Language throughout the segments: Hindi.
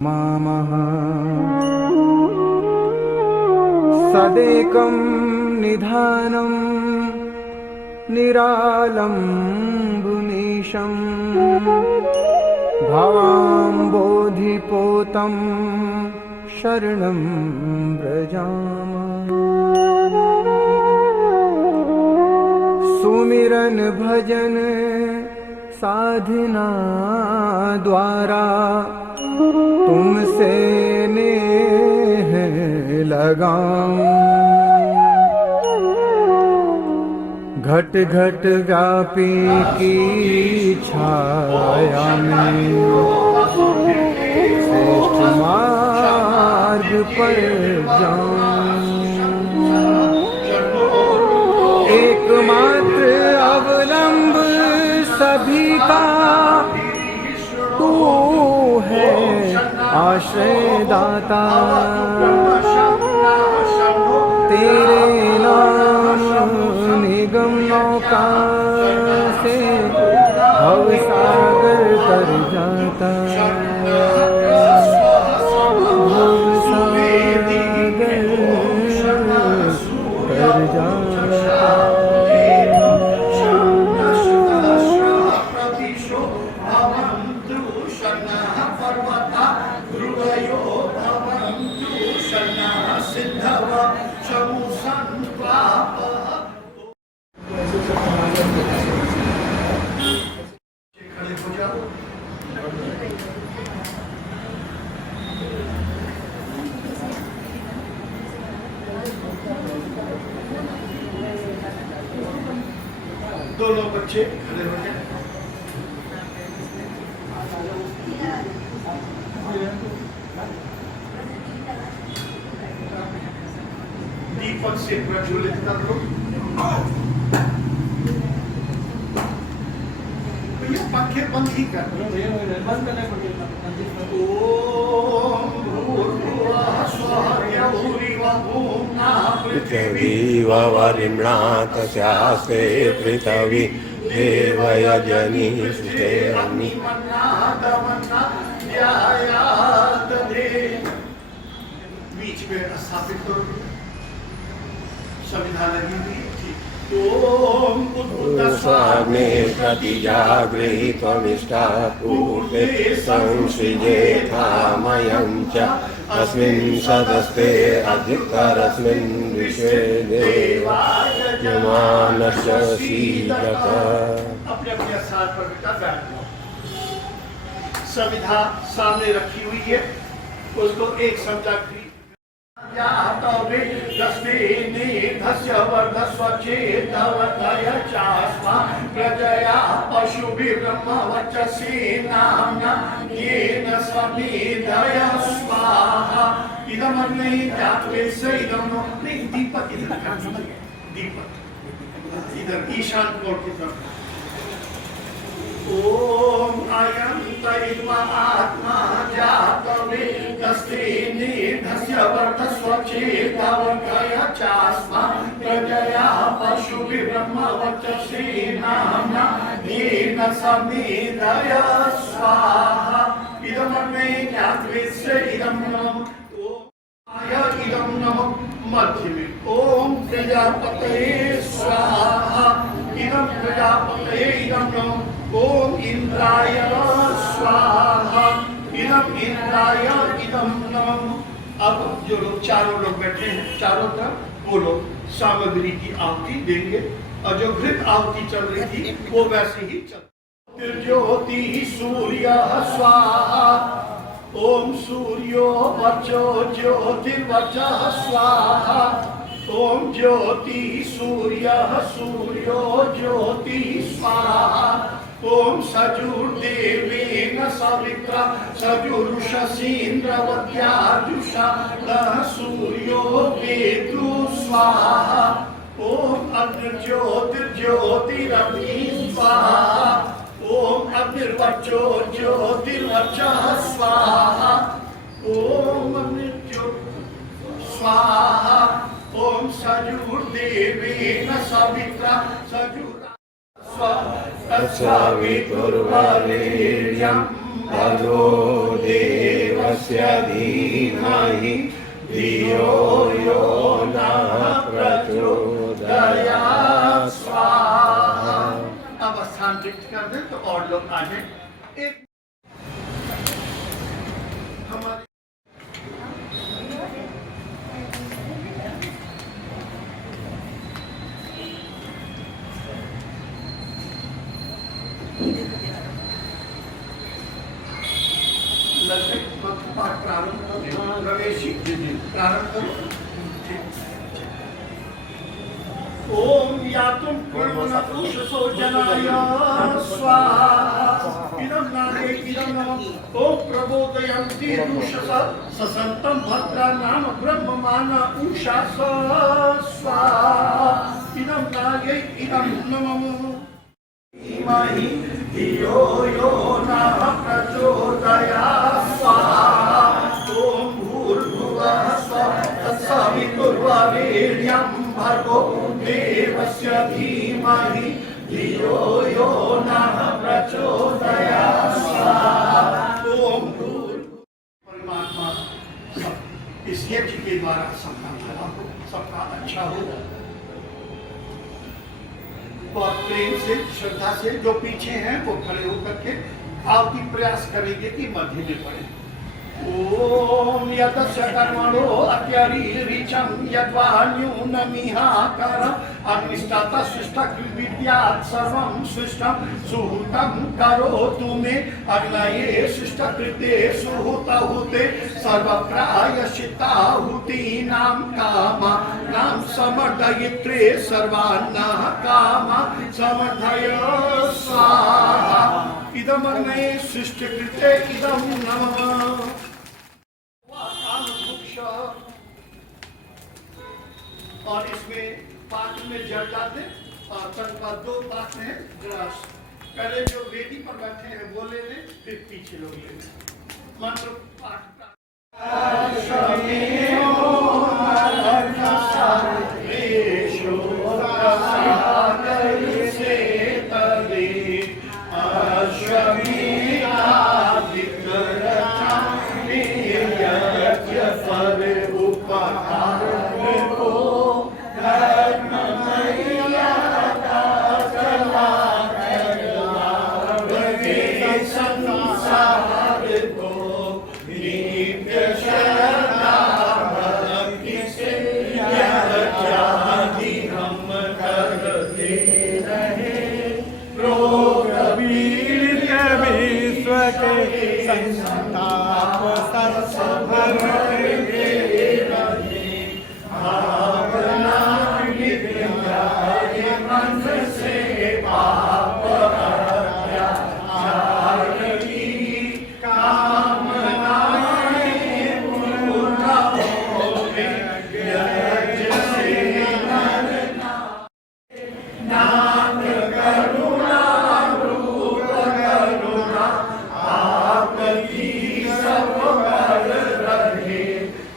मामः सदेकं निधानं निरालम्बुमीशं भवाम्बोधिपोतं शरणं व्रजामः। सुमिरन भजन साधना द्वारा तुमसे नेह लगाऊं। घट घट व्यापी की छाया में श्रेष्ठ मार्ग पर जाऊं। एकमात्र अवलंब सभी का तू है आश्रय दाता। तेरे नाम निगम नौका से भवसागर तर जाता। भवसागर तर जाता। दोनों बच्चे खड़े हो जाए। दीपक से प्रज्वलित कर लो। भैया पंखे बंद ही कर लो। बंद करना पड़ेगा। ओम भूर्भुवः स्वः पृथिवी वरिम्णात स्यास्ते पृथिवी देवयजनी सुतेरनि। बीच में स्थापित करो। संविधान लगी हुई ओम स्वामे प्रतिजागृहीत्वमिष्टा पूर्वे संसृजेथामयं च अस्मिन् सदस्ते अधिकतरस्मिन् विश्वे देवा यजमानश्च सीदत। अपने अपने स्थान पर बेटा बैठ जाओ। संविधा सामने रखी हुई है, उसको एक समझा प्रजया पशुभिर्ब्रह्मवचसी नाम्ना येन स्वमेधय स्वाहा। इदमग्ने जातवेस्य इदं नो। नहीं, दीपक इधर, दीपक इधर ईशान कोण की तरफ। ओम अयं तैर्वा आत्मा जातवे तस्तेने धस्य वर्धस्वचेतवकय चास्मा प्रजया पशुभिर्ब्रह्मवचसी नाम्ना येन समेधय स्वाहा। इदमग्ने ज्ञातवेस्य इदं नमः। ओम आय इदं नमः। मध्य में ओम प्रजापतये स्वाहा। इदं प्रजापतये इदं नमः। ओम इंद्राय स्वाहा। इदं इंद्राय इदं नमः। अब जो लोग चारों लोग बैठे हैं चारों तरफ, वो लोग सामग्री की आहुति देंगे और जो घृत आहुति चल रही थी वो वैसे ही चल। ज्योति सूर्य स्वाहा। ओम सूर्यो वचो ज्योतिर्वचः स्वाहा। ओम ज्योति सूर्य सूर्यो ज्योति स्वाहा। ओम सजुर्देवेन सवित्रा सजुरुषसीन्द्रवत्याजुषा नः सूर्यो वेदु स्वाहा। ओम अग्निर्ज्योतिर्ज्योतिरग्नि स्वाहा। ओम अग्निर्वचो ज्योतिर्वचः स्वाहा। ओम अग्निर्ज्योति स्वाहा। ओम सजुर्देवेन सवित्रा सजुरा तत्सवितुर्वरेण्यं भर्गो देवस्य देवस्य धीमहि धियो यो नः प्रचोदयात् स्वाहा। अब स्थान रिक्त कर दें तो और लोग आगे एक हमारे पाठ प्रारंभ करो प्रवेशी प्रारंभ करो। ओम यातुम कुर्मनपुषसो जनाय स्वाहा इदं नामे इदं नमः। ओम प्रबोधयन्ति रुषसा ससन्तं भद्रा नाम ब्रह्ममान उषा स्वाहा इदं नामे इदं नमः। धीमहि धियो यो नः प्रचोदयात् स्वाहा। ओम भूर्भुवः स्वः तत्सवितुर्वरेण्यं भर्गो देवस्य धीमहि धियो यो नः प्रचोदयात् स्वाहा। ओम परमात्मा इस यज्ञ के द्वारा सबका भला हो, सबका अच्छा हो। बहुत प्रेम से श्रद्धा से जो पीछे हैं वो खड़े होकर के आरती प्रयास करेंगे कि मध्य में पड़े। ओम यदस्य कर्मणो अत्यरीरिचं यद्वा न्यूनमिहाकारं अग्निष्ठाता शिष्टकृद्विद्यात् सर्वं सृष्टं सुहृतं करोतु मे अग्नये शिष्टकृते सुहृतहुते सर्वप्रायश्चित्ताहुतीनां कामानां समर्दयित्रे सर्वान्नः कामा समर्दय स्वाहा। इदमग्नये शिष्टकृते इदं नमः। और इसमें पाठ में जड़ जाते और तनका दो पाठ हैं ग्रास। पहले जो वेदी पर बैठे हैं वो ले लें, फिर पीछे लोग ले लें। मंत्र पाठ का संताप सर्वभर भावना विद्याय मन से पाप हत्याचारी कामनाएं पूर्ण होवे यज्ञ से नर नाथ करुणा रूप करुणा आपकी सब पर रहे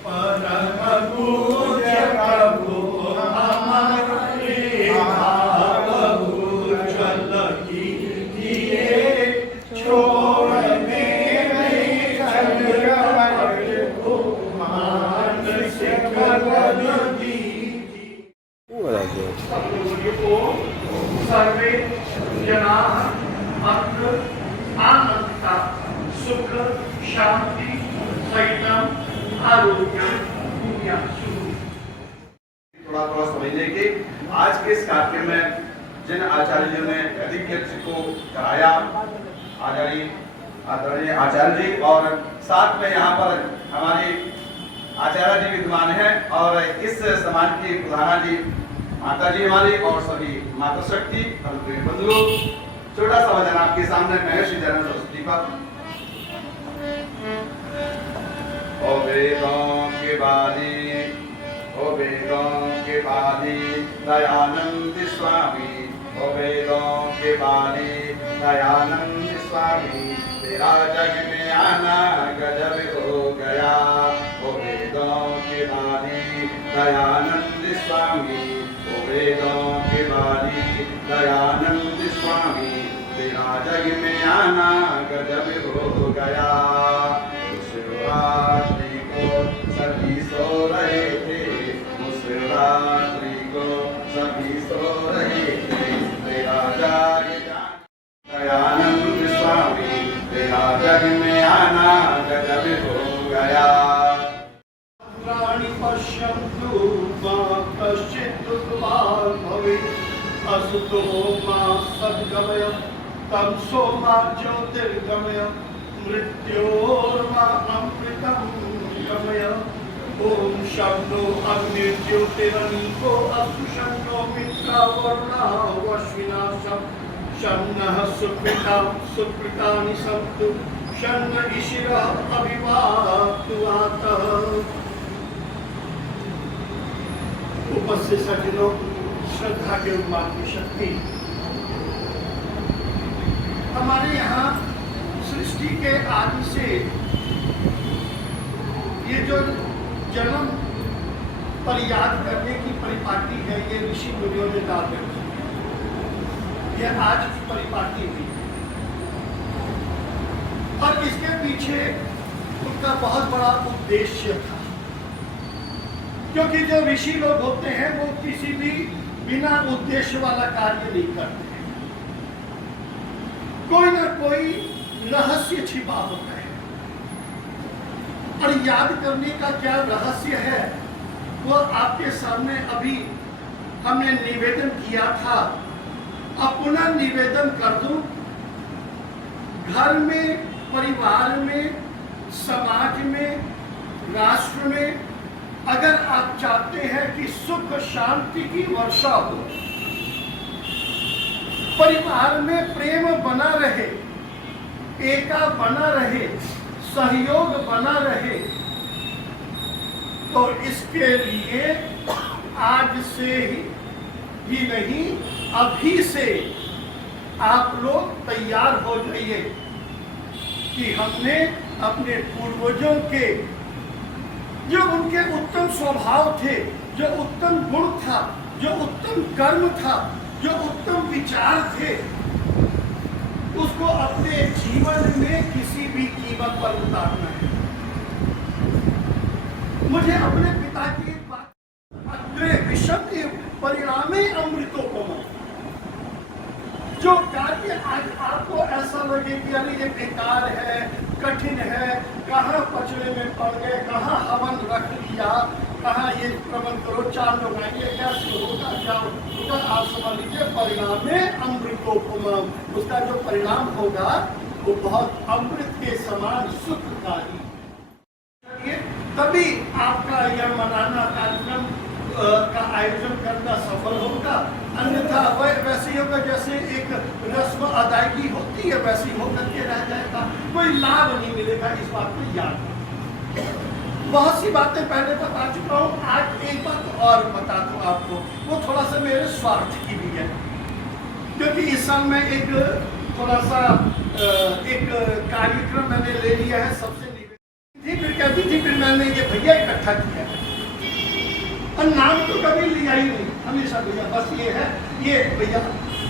परम पूज्य प्रभु हमारे भावु जल कीजिए छोड़ने में जगत को मानसिक बल दीजिए। सर्वे जनाः भक्त आनंदता सुख शांति संयम आरोग्य थोड़ा थोड़ा समझने की आज के इस कार्यक्रम में जिन आचार्यों ने अधिक को कराया आदरणीय आचार्य जी और साथ में यहाँ पर हमारे आचार्य जी विद्यमान हैं और इस समाज की प्रधाना जी माता जी हमारी और सभी माता शक्ति बंधु छोटा सा वचन आपके सामने महर्षि दयानंद सरस्वती पर। ओ वेदों के वादी दयानंद स्वामी, ओ वेदों के वादी दयानंद स्वामी, तेरा जग में आना गजब हो गया। ओ वेदों के वादी दयानंद स्वामी, ओ वेदों के वादी दयानंद स्वामी, तेरा जग में आना गजब हो गया। तमसो मा ज्योतिर्गमय मृत्योर्मा अमृतं गमय ओम शब्दो अग्निर्ज्योतिरनीको अस्तु शन्नो मित्रावरुणा वश्विनाशं शन्नः सुकृतानि सन्तु शन्न ईशिरः अभिवातु आतः। उपस्थित सज्जनों, श्रद्धा के उन्माद की शक्ति हमारे यहाँ सृष्टि के आदि से ये जो जन्म पर याद करने की परिपाटी है, ये ऋषि मुनियों ने डाल रखी है। ये आज की परिपाटी भी है और इसके पीछे उनका बहुत बड़ा उद्देश्य था, क्योंकि जो ऋषि लोग होते हैं वो किसी भी बिना उद्देश्य वाला कार्य नहीं करते हैं। कोई ना कोई रहस्य छिपा होता है और याद करने का क्या रहस्य है वो आपके सामने अभी हमने निवेदन किया था। अब पुनः निवेदन कर दूं। घर में, परिवार में, समाज में, राष्ट्र में अगर आप चाहते हैं कि सुख शांति की वर्षा हो, परिवार में प्रेम बना रहे, एका बना रहे, सहयोग बना रहे, तो इसके लिए आज से ही नहीं, अभी से आप लोग तैयार हो जाइए कि हमने अपने पूर्वजों के जो उनके उत्तम स्वभाव थे, जो उत्तम गुण था, जो उत्तम कर्म था, जो उत्तम विचार थे, उसको अपने जीवन में किसी भी कीमत पर उतारना है। मुझे अपने पिता की एक बात, अग्रे विषम परिणामे अमृतोपमा, जो कार्य आज आपको ऐसा लगे कि अरे ये बेकार है, कठिन है, कहाँ पचड़े में पड़ गए, कहाँ हवन रख लिया, कहाँ ये प्रबंध करो, 4 लोग आएंगे, क्या होगा, क्या होगा, आप समझ लीजिए परिणाम में अमृतोपमा, उसका जो परिणाम होगा वो बहुत अमृत के समान सुखकारी। तभी आपका यह मनाना कार्यक्रम का आयोजन करना सफल होगा, अन्यथा वैसे ही होगा जैसे एक रस्म अदायगी होती है, वैसे ही होकर के रह जाएगा, कोई लाभ नहीं मिलेगा। इस बात को याद रखिए। बहुत सी बातें पहले बता चुका हूँ, आज एक बात और बता दूँ आपको, वो थोड़ा सा मेरे स्वार्थ की भी है, क्योंकि इस साल में एक थोड़ा सा एक कार्यक्रम मैंने ले लिया है, सबसे थी, फिर कहती थी, फिर मैंने ये भैया इकट्ठा किया और नाम तो कभी लिया ही नहीं, हमेशा भैया, बस ये है, ये भैया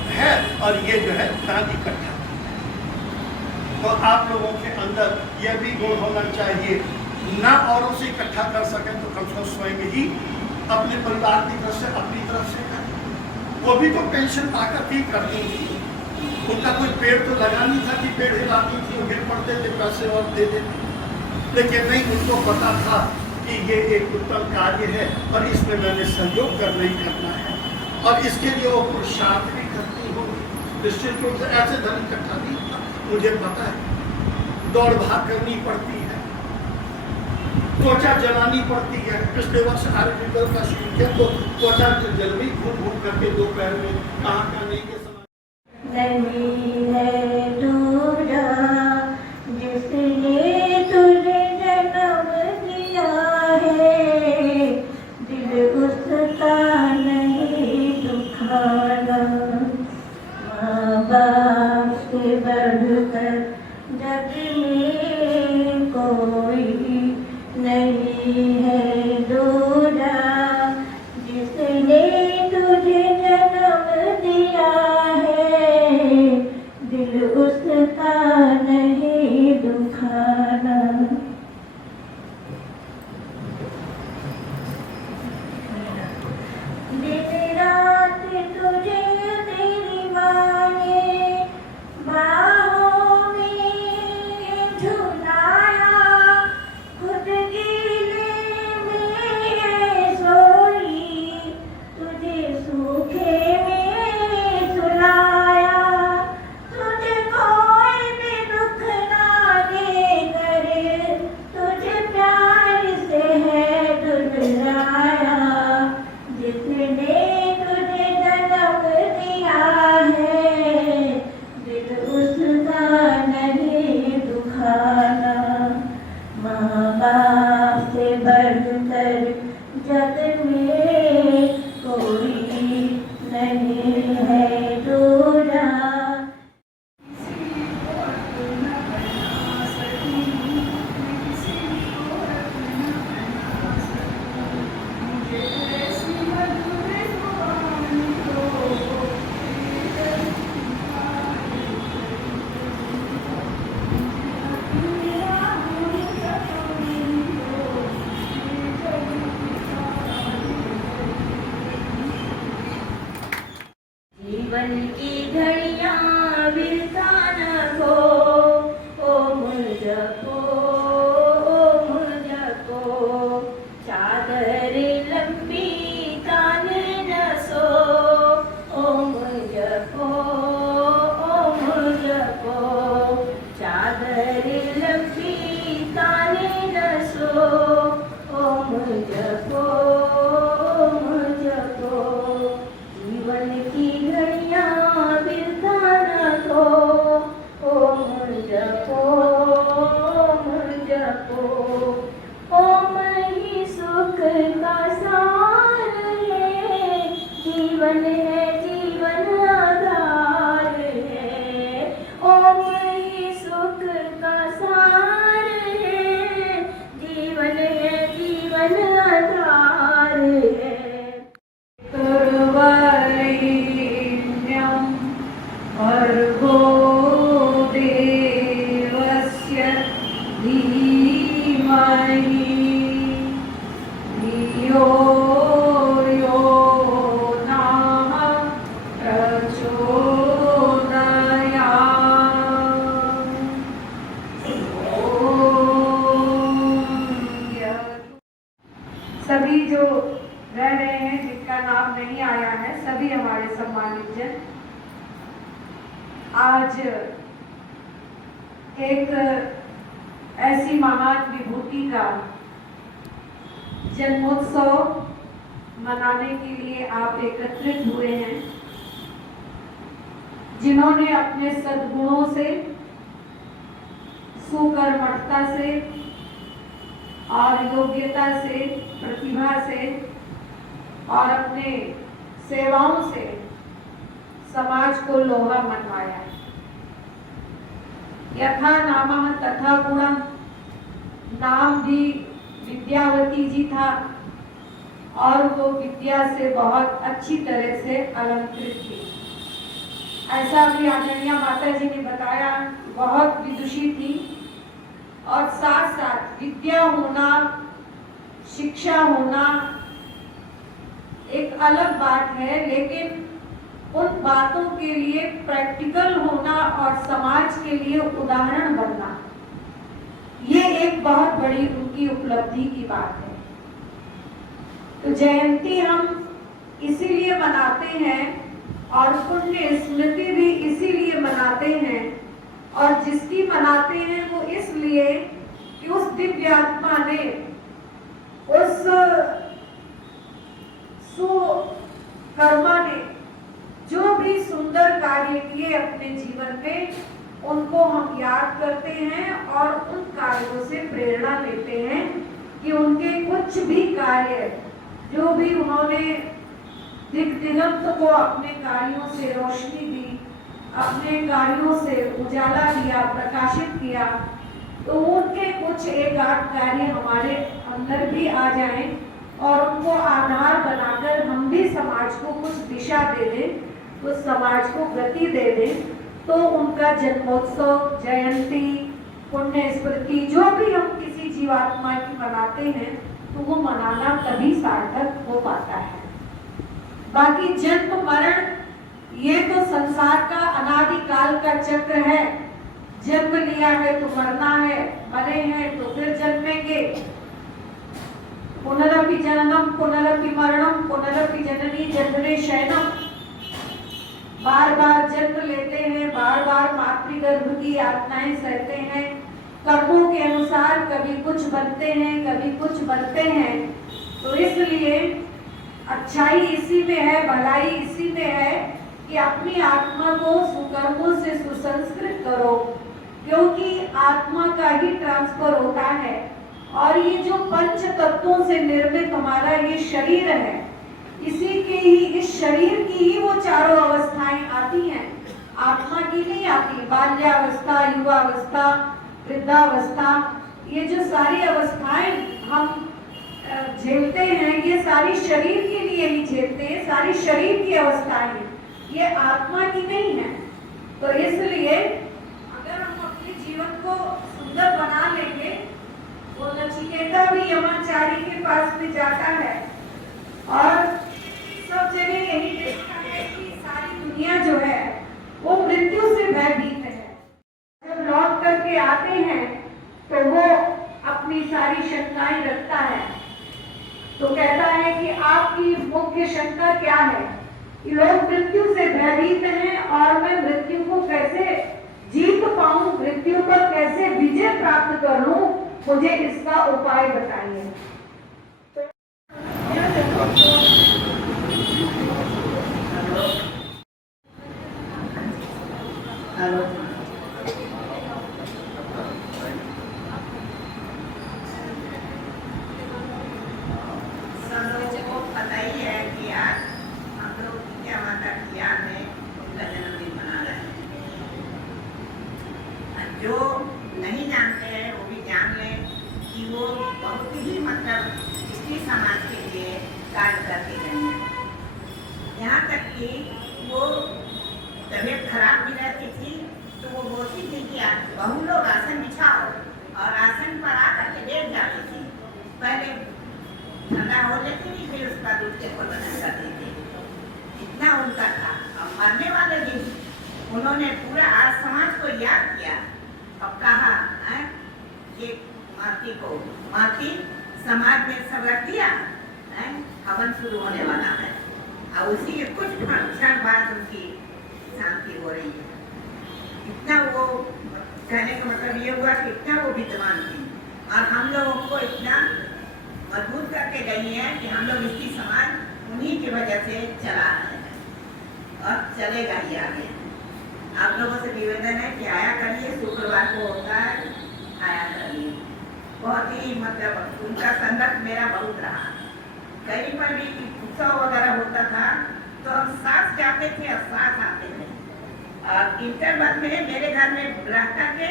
है और ये जो है नाम इकट्ठा। तो आप लोगों के अंदर यह भी गुण होना चाहिए, ना औरों से इकट्ठा कर सकें तो कम से कम स्वयं ही अपने परिवार की तरफ से, अपनी तरफ से करें। वो भी तो पेंशन पाकर ही करती थी, उनका कोई पेड़ तो लगा नहीं था कि पेड़ हिलाती थी, गिर पड़ते थे पैसे और दे देते, लेकिन नहीं, उनको पता था कि ये एक उत्तम कार्य है और इसमें मैंने सहयोग करना ही करना है और इसके लिए वो पुरुषार्थ भी करती होगी। निश्चित रूप से ऐसे धन इकट्ठा नहीं था, मुझे पता है, दौड़ भाग करनी पड़ती है, त्वचा जलानी पड़ती है। पिछले वर्ष आर्यभट्ट का शुरू किया तो त्वचा जल गई, घूम घूम करके दोपहर में कहाँ का नहीं के समय नहीं है दूजा जिसने तुझे जन्म दिया है, दिल उसका नहीं दुखाना, माँ बाप से बढ़कर जग में कोई नहीं है दूजा जिसने तुझे जन्म दिया है, दिल उसका नहीं दुखाना। दिन रात तुझे तेरी माँ ने बाहों में झुलाया, खुद गीले धियो यो नः प्रचोदयात्। सभी जो रह रहे हैं जिनका नाम नहीं आया है, सभी हमारे सम्मानित जन, आज एक ऐसी महान विभूति का जन्मोत्सव मनाने के लिए आप एकत्रित हुए हैं, जिन्होंने अपने सद्गुणों से, सुकर्मठता से और योग्यता से, प्रतिभा से और अपने सेवाओं से समाज को लोहा मनवाया। यथा नामः तथा गुणः, नाम भी विद्यावती जी था और वो विद्या से बहुत अच्छी तरह से अलंकृत थी। ऐसा भी आदरणीय माता जी ने बताया, बहुत विदुषी थी और साथ साथ विद्या होना, शिक्षा होना एक अलग बात है, लेकिन उन बातों के लिए प्रैक्टिकल होना और समाज के लिए उदाहरण बनना, ये एक बहुत बड़ी उनकी उपलब्धि की बात है। तो जयंती हम इसीलिए मनाते हैं और पुण्य स्मृति भी इसीलिए मनाते हैं, और जिसकी मनाते हैं वो इसलिए कि उस दिव्य आत्मा ने, उस सुकर्मा ने जो भी सुंदर कार्य किए अपने जीवन में, उनको हम याद करते हैं और उन कार्यों से प्रेरणा लेते हैं कि उनके कुछ भी कार्य, जो भी उन्होंने दिग्दिगंत को अपने कार्यों से रोशनी दी, अपने कार्यों से उजाला दिया, प्रकाशित किया, तो उनके कुछ एक आध कार्य हमारे अंदर भी आ जाएं और उनको आधार बनाकर हम भी समाज को कुछ दिशा दे दें, उस समाज को गति दे दें, तो उनका जन्मोत्सव, जयंती, पुण्य स्मृति जो भी हम किसी जीवात्मा की मनाते हैं, तो वो मनाना तभी सार्थक हो पाता है। बाकी जन्म मरण ये तो संसार का अनादिकाल का चक्र है। जन्म लिया है तो मरना है, मरे हैं तो फिर जन्मेंगे। पुनरपि जननम पुनरपि मरणम पुनरपि जननी जठरे शयनम। बार बार जन्म लेते हैं, बार बार मातृगर्भ की यातनाएं सहते हैं। कर्मों के अनुसार कभी कुछ बनते हैं, कभी कुछ बनते हैं। तो इसलिए अच्छाई इसी में है, भलाई इसी में है कि अपनी आत्मा को सुकर्मों से सुसंस्कृत करो, क्योंकि आत्मा का ही ट्रांसफर होता है। और ये जो पंच तत्वों से निर्मित हमारा ये शरीर है, इसी के ही, इस शरीर की ही वो चारों अवस्थाएं आती हैं, आत्मा की नहीं आती। बाल्यावस्था, युवावस्था, वृद्धावस्था, ये जो सारी अवस्थाएं हम झेलते हैं, ये सारी शरीर के लिए ही झेलते हैं, सारी शरीर की अवस्थाएं हैं, ये आत्मा की नहीं है। तो इसलिए अगर हम अपने जीवन को सुंदर बना लेंगे, वो नचिकेता भी यमाचारी के पास में जाता है और सब जगह यही देखता है कि सारी दुनिया जो है वो मृत्यु से भयभीत है। जब लौट करके आते हैं तो वो अपनी सारी शंकाएं रखता है, तो कहता है कि आपकी मुख्य शंका क्या है? कि लोग मृत्यु से भयभीत हैं और मैं मृत्यु को कैसे जीत पाऊं, मृत्यु पर कैसे विजय प्राप्त करूं, मुझे इसका उपाय बताइए। जो नहीं जानते हैं वो भी जान लें कि वो बहुत ही स्त्री समाज के लिए कार्य करती रही है। यहाँ तक कि वो तबीयत खराब भी रहती थी तो वो बोलती थी कि आप बहू लोग आसन बिछाओ और आसन पर आकर के बैठ जाती थी। पहले ठंडा हो लेती थी, फिर उसका दूध के ऊपर बना करती थी। इतना उनका था। और मरने वाले दिन उन्होंने पूरा आज समाज को याद किया और कहा कि माती समाज में सब रख दिया, हवन शुरू होने वाला है। और उसी के कुछ क्षण बाद उनकी शांति हो रही है। इतना वो कहने का मतलब ये हुआ कि इतना वो विद्वान थी और हम लोगों को इतना मजबूत करके गई है कि हम लोग इसकी समाज उन्हीं की वजह से चला रहे हैं और चलेगा ही आगे। आप लोगों से निवेदन है कि आया करिए, शुक्रवार को होता है, आया करिए। बहुत ही मतलब उनका संगत मेरा बहुत रहा। कहीं पर भी उत्सव वगैरह होता था तो हम साथ जाते थे और साथ आते थे। और इंटरवल में मेरे घर में रह करके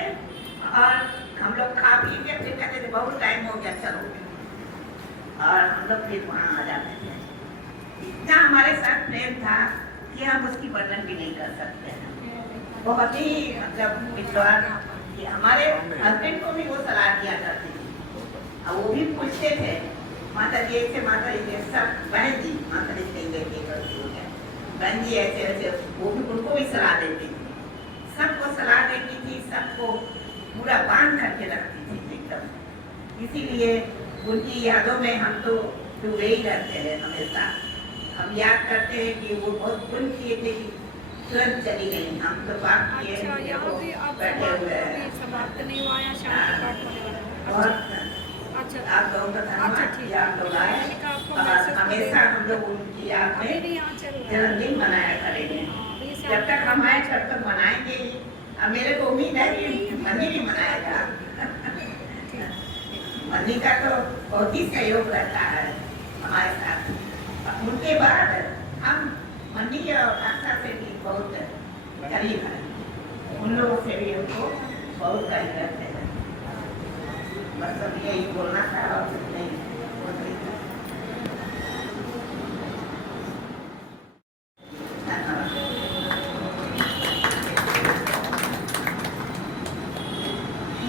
और हम लोग खा पी के फिर कहते थे बहुत टाइम हो गया, चलो, और हम लोग फिर वहाँ आ जाते थे। इतना हमारे साथ प्रेम था कि हम उसकी वर्णन भी नहीं कर सकते हैं। बहुत ही मतलब विद्वान, हमारे हस्बैंड को भी वो सलाह दिया करती थी और वो भी पूछते थे, माता जी ऐसे, माता जी सब, बहन जी माता जी कहेंगे बहन जी ऐसे ऐसे, वो भी उनको भी सलाह देती थी, सबको सलाह देती थी, सबको पूरा बांध करके रखती थी एकदम। इसीलिए उनकी यादों में हम तो डूबे ही रहते हैं हमेशा। हम याद करते हैं कि वो बहुत पुण्य किए थे कि तुरंत चली गई। हम तो बात किए बैठे हुए हैं। समाप्त नहीं हुआ या शाम के पाठ होने वाला है? अच्छा, आप लोगों का धन्यवाद, आप लोग आए। हमेशा हम लोग उनकी याद में जन्मदिन मनाया करेंगे। जब तक हम आए तब तक मनाएंगे ही। अब मेरे को उम्मीद है कि मनी भी मनाएगा। मनी का तो बहुत ही सहयोग रहता है हमारे साथ। उनके बाद हम मनी और आशा से भी बहुत करीब है। उन लोगों से भी उनको बहुत करीब रहते हैं। बस अब यही बोलना था और कुछ नहीं।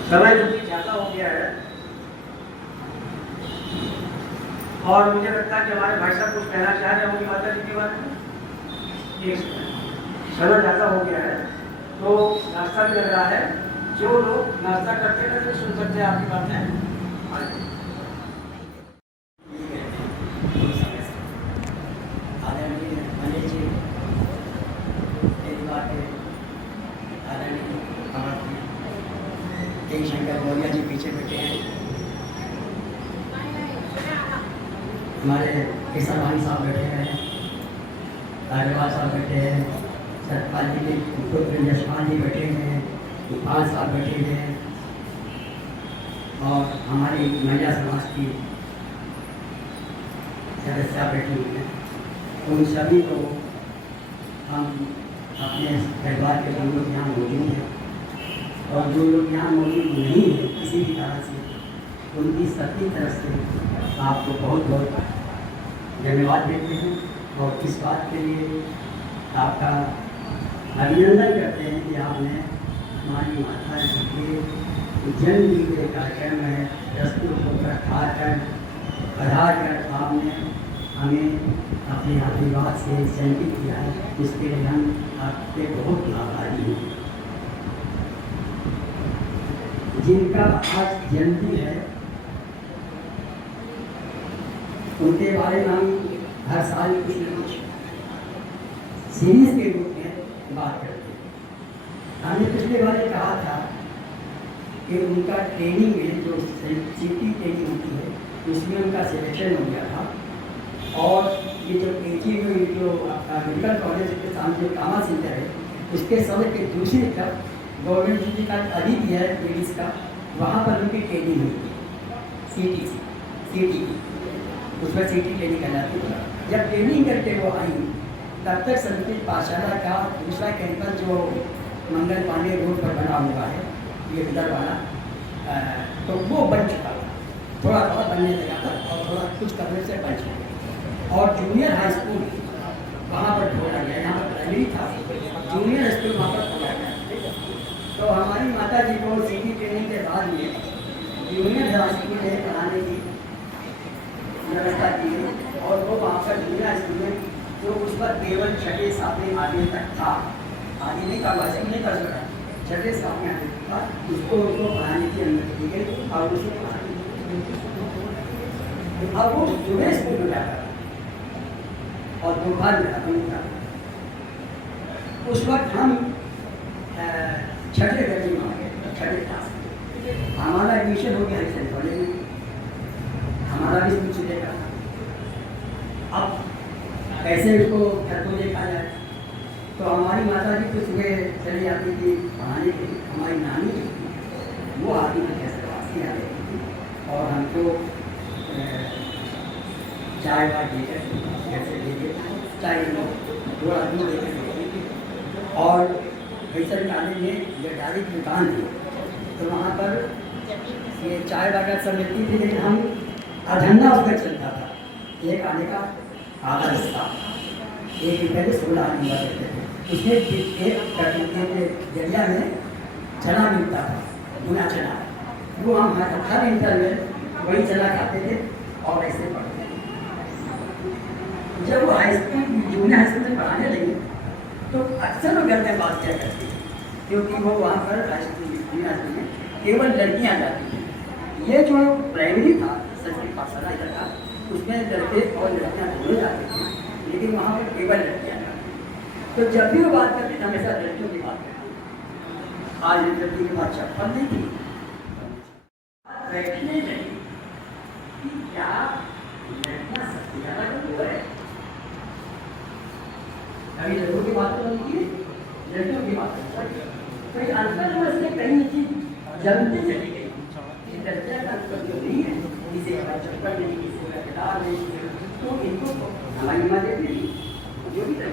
समय ज़्यादा हो गया है और मुझे लगता है कि हमारे भाई साहब कुछ कहना चाह रहे होंगे माता जी के बारे में। समय ज़्यादा हो गया है तो नाश्ता भी लग रहा है। जो लोग नाश्ता करते हैं तो सुन सकते हैं आपकी बातें। शंकर मौर्य जी पीछे बैठे हैं, हमारे किसान भाई साहब बैठे हैं, राजपाल साहब बैठे हैं, सतपाल जी पुत्र यशपाल जी बैठे हैं, गोपाल साहब बैठे हैं और हमारी महिला समाज की सदस्या बैठी हुई हैं। उन सभी को हम अपने परिवार के जो लोग यहाँ मौजूद हैं और जो लोग यहाँ मौजूद नहीं है किसी भी तरह से, उनकी सबकी तरफ से आपको बहुत बहुत धन्यवाद देते हैं और इस बात के लिए आपका अभिनंदन करते हैं कि आपने हमारी माता जी के जन्मदिन के कार्यक्रम में प्रस्तुत होकर खाकर पधार कर आपने हमें अपने आशीर्वाद से संकित किया है, जिसके लिए हम आपके बहुत आभारी हैं। जिनका आज जन्मदिन है उनके बारे में हम हर साल कुछ न कुछ सीरीज के रूप में बात करते हैं। हमने पिछले बार कहा था कि उनका ट्रेनिंग में जो सिटी ट्रेनिंग होती है उसमें उनका सिलेक्शन हो गया था और ये जो केजी में जो मेडिकल कॉलेज के सामने जो कामा सेंटर है उसके सड़क के दूसरी तरफ गवर्नमेंट ड्यूटी का अभी भी है लेडीज़ का, वहाँ पर उनकी ट्रेनिंग हुई सीटी उसमें सीटी ट्रेनिंग कहलाती थी। जब ट्रेनिंग करके वो आई तब तक संस्कृत पाठशाला का दूसरा कैंपस जो मंगल पांडे रोड पर बना हुआ है ये इधर वाला, तो वो बन चुका था, थोड़ा थोड़ा बनने लगा था और थोड़ा कुछ करने से बन चुका। और जूनियर हाई स्कूल वहाँ पर खोला गया, यहाँ पर प्राइमरी था, जूनियर स्कूल वहाँ पर खोला गया। तो हमारी माता जी को सीटी ट्रेनिंग के बाद में जूनियर धरासी के लिए पढ़ाने की व्यवस्था की है और वो वहाँ पर जूनियर स्कूल में जो उस पर केवल छठे सातवें आठवें तक था, आगे नहीं का वैसे नहीं कर सका, छठे सातवें आठवें तक था, उसको पढ़ाने की अनुमति दी गई और उसे पढ़ाने अब वो सुबह स्कूल में जाता और दोपहर में अपन जाता। उस वक्त हम छठे दर्जे में आ गए, छठे क्लास में हमारा एडमिशन हो गया हरिचंद कॉलेज में, हमारा भी स्कूल चलेगा। अब कैसे उसको घर को देखा जाए, तो हमारी माता जी तो सुबह चली जाती थी पढ़ाने के लिए, हमारी नानी जो थी वो आती थी कैसे वासी आ जाती थी और हमको चाय वाय देकर कैसे लेके चाय थोड़ा दूध देकर और हरिचंद कॉलेज में गटारी की दुकान थी, तो वहाँ पर ये चाय वगैरह सब मिलती थी, लेकिन हम अधन्ना उसका चलता था, एक आने का आधा हिस्सा 1 रुपये में 16 आने देते थे, उसमें एक कटोरे के जरिया में चना मिलता था, भुना चना, वो हम हर इंटरवल वही चना खाते थे और ऐसे पढ़ते थे। जब वो high school junior high school में पढ़ाने लगे तो अक्सर वो घर में बात क्या करती थी, क्योंकि वो वहाँ पर high school junior high school में केवल लड़कियाँ जाती थी। ये जो प्राइमरी था सरकारी पाठशाला इधर था, उसमें लड़के और लड़कियाँ दोनों जाते थे, लेकिन वहाँ पर केवल लड़कियाँ जाती। तो जब भी वो बात करती थी हमेशा लड़कियों की बात करती। आज लड़की की बात चप्पल नहीं थी, बैठने लगी कि क्या लड़कियाँ सबसे ज़्यादा क्यों है। अभी लड़कों की बात तो नहीं की, लड़कियों की बात कोई अंतर में से कहीं चीज जलती चली गई। लड़कियाँ का अंतर जो नहीं है, किसी का चप्पल नहीं, किसी का गिटार नहीं, तो इनको हमारी माँ देती थी जो भी तरह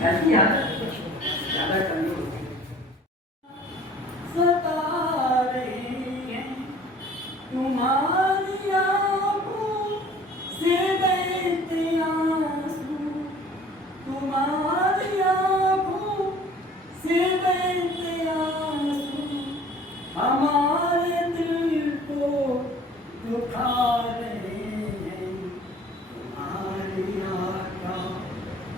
घर की आदत ज़्यादा कमजोर होती है। सता रही है तुम्हारी आँखों से बहते आंसू, तुम्हारी आँखों से बहते आंसू हमारे दिल को दुखा रहे हैं। तुम्हारी आँखों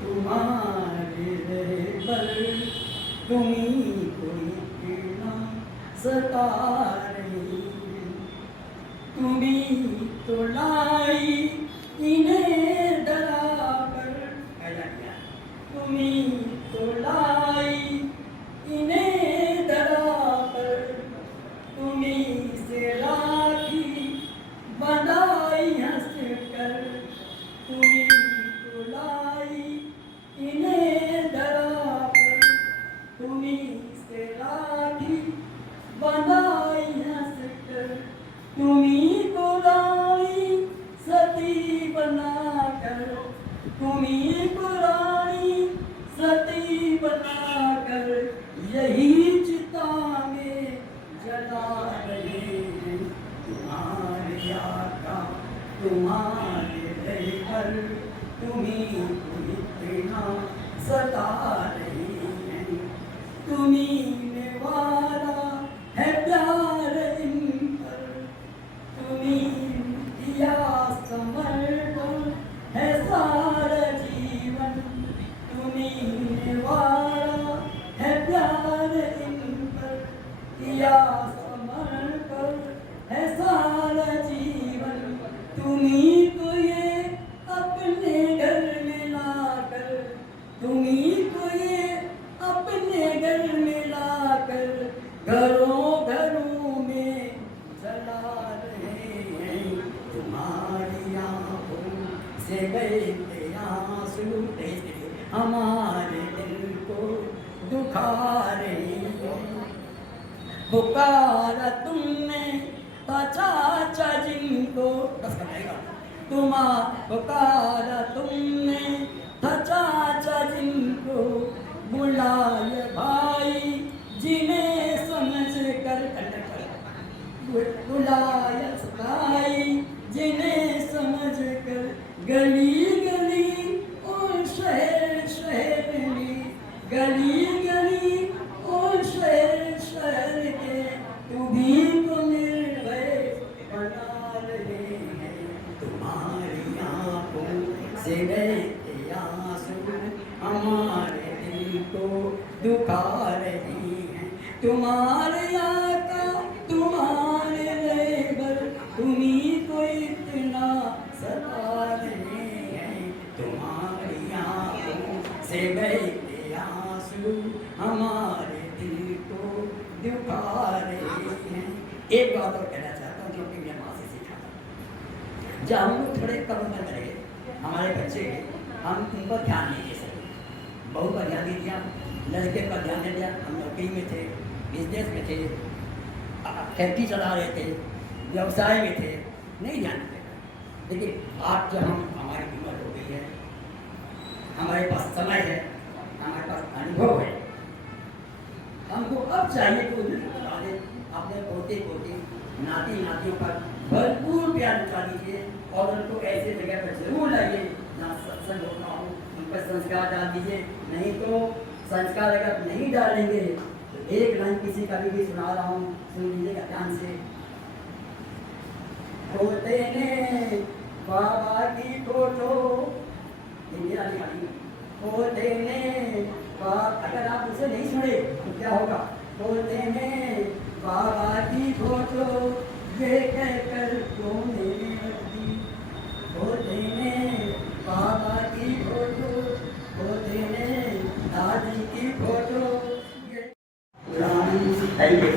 तुम्हारे रहबर तुम्हीं कोई पीड़ा सता रही है। तुम्हीं तो लाई इन्हें डरा कर, तुम्हीं तो लाई इन्हें डरा कर, तुम्हीं से राखी बंधाई हंस कर, तुम्हीं तो लाई इन्हें डरा कर, तुम्हीं से राखी बंधाई हंस कर, तुम्हीं को लाई सती बनाकर, तुम्हीं को लाई सती बनाकर यही चिता में जला रहे हैं। तुम्हारे आका तुम्हारे रहबर तुम्हीं को इतना सता रहे हैं। तुम्हीं ने वारा है प्यार इन पर, तुम्हीं दिया समर्पण है सारा जीवन, तुम्हीं ने वारा है प्यार इन पर, दिया समर्पण है सारा जीवन। तुम्हीं को ये अपने घर में लाकर, तुम्हीं को ये अपने घर में लाकर घरों घरों में जला रहे हैं। तुम्हारी आँखों से बहते आंसू हमारे दिल को दुखा रहे हैं। पुकारा तुमने चाचा जिनको, बस बताएगा, पुकारा तुमने चाचा जिनको, बुलाए भाई जिन्हें समझ कर, बुलाया भाई जिन्हें समझ कर, गली गली और शहर शहर में, गली गली और शहर शहर के तू भी से बहते आंसू हमारे दिल को दुखा रही हैं। तुम्हारे आका तुम्हारे रहबर तुम्ही को इतना सता रहे हैं। तुम्हारी आंखों से बहते आंसू हमारे दिल को दुखा रहे हैं। एक बात और कहना चाहता हूँ जो कि मेरे माँ से सीखा था। जब हम लोग थोड़े कम उम्र में रहे, हमारे बच्चे हम उन पर ध्यान नहीं दे सके। बहू पर ध्यान नहीं दिया, लड़के पर ध्यान नहीं दिया। हम नौकरी में थे, बिजनेस में थे, फैक्ट्री चला रहे थे, व्यवसाय में थे, नहीं ध्यान दिया। लेकिन आज जब हमारी उम्र हो गई है, हमारे पास समय है, हमारे पास अनुभव है, हमको अब चाहिए कि अपने पोते पोते नाती नातियों पर भरपूर प्यार लुटा दीजिए और उनको ऐसे जगह पर जरूर लाइए जहाँ सत्संग होता हो, उन पर संस्कार डाल दीजिए। नहीं तो संस्कार अगर नहीं डालेंगे तो एक लाइन किसी का भी सुना रहा हूँ, सुन लीजिएगा ध्यान से। पोते ने बाबा की फोटो, पोते ने अगर आप उसे नहीं सुने तो क्या होगा? पोते ने बाबा की फोटो ये कहकर रोने लगी। पोते ने बाबा की फोटो, पोते ने दादी की फोटो। पुरानी तरीके